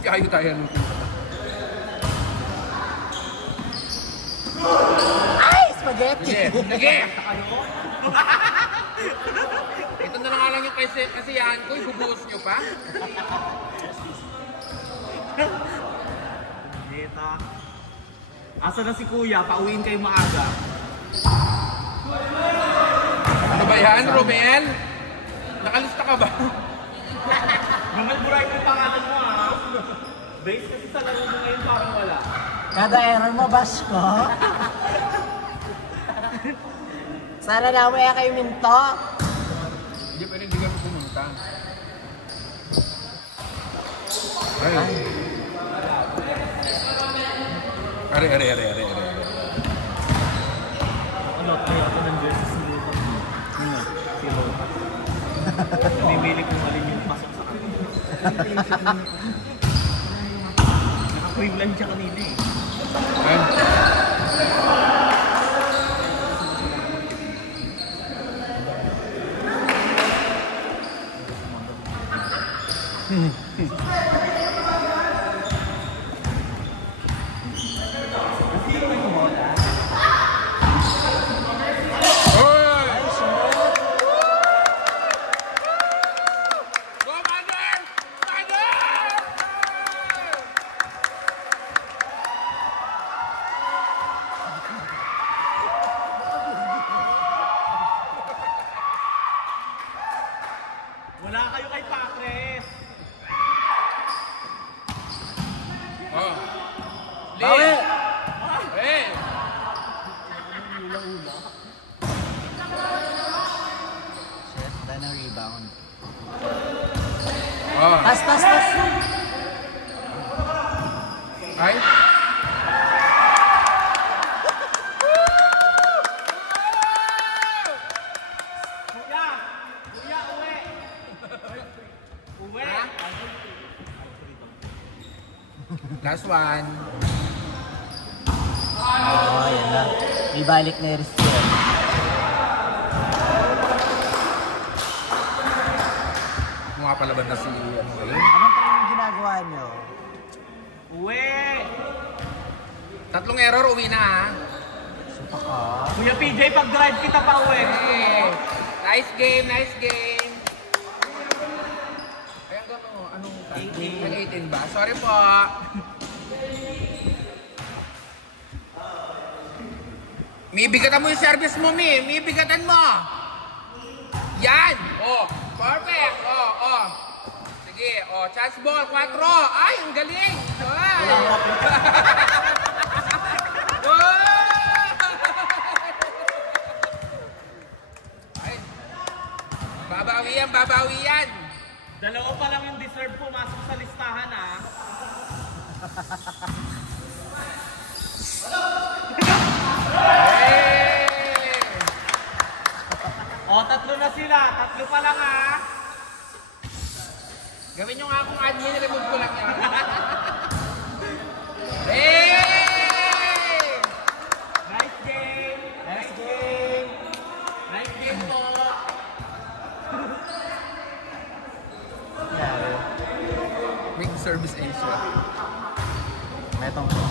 Kayo tayo nung Ay! Spaghetti! Sige! Ito na lang lang yung kasiyahan ko, ibubuhos nyo pa. Deta. Asa na si Kuya? Pauwiin kayo maaga. Ano ba yan, Romel? Nakalista ka ba? Romel, buray ko yung pangalan mo ha. Base kasi sa laro mo ngayon parang wala. Kada error mo, Basko. Sana namaya kayo minto. Hindi pwede, hindi kami pumunta. Ay. Are. Ano, kaya ako ng versus ni Luton. Si Luton. Namimili kung alin yung pasok sa kanila. Naka-equivalent siya kanina eh. Ay. Wala kayo kay Patres. Oh. Bawi! Eh! Shit, dahil ng rebound. Oh. Tas! Ay? Kuya, uwi. Uwi. Ha? Last one. Oh, yan na. May balik na yung restore. Mukha palabad na si ano ba yun? Anong pa yung ginagawa nyo? Uwi. Tatlong error, uwi na ha. Supa ka. Kuya PJ, pag-drive kita pa uwi. Hey. Nice game. Ay, anong 18 ba? Sorry po. May bigatan mo yung service mo, Mi. May bigatan mo. Yan. Oh, perfect. Oh. Sige, chance ball, 4. Ay, ang galing. Ay. Ay. Babawi yan. Dalawa pa lang yung deserve pumasok sa listahan ha. Hey! O, 3 na sila. 3 pa lang ha. Gawin nyo nga akong admin, remove ko lang yan. Hey! Nice game. Nice game. Nice game po. Yeah. Quick Service Asia. Metong po.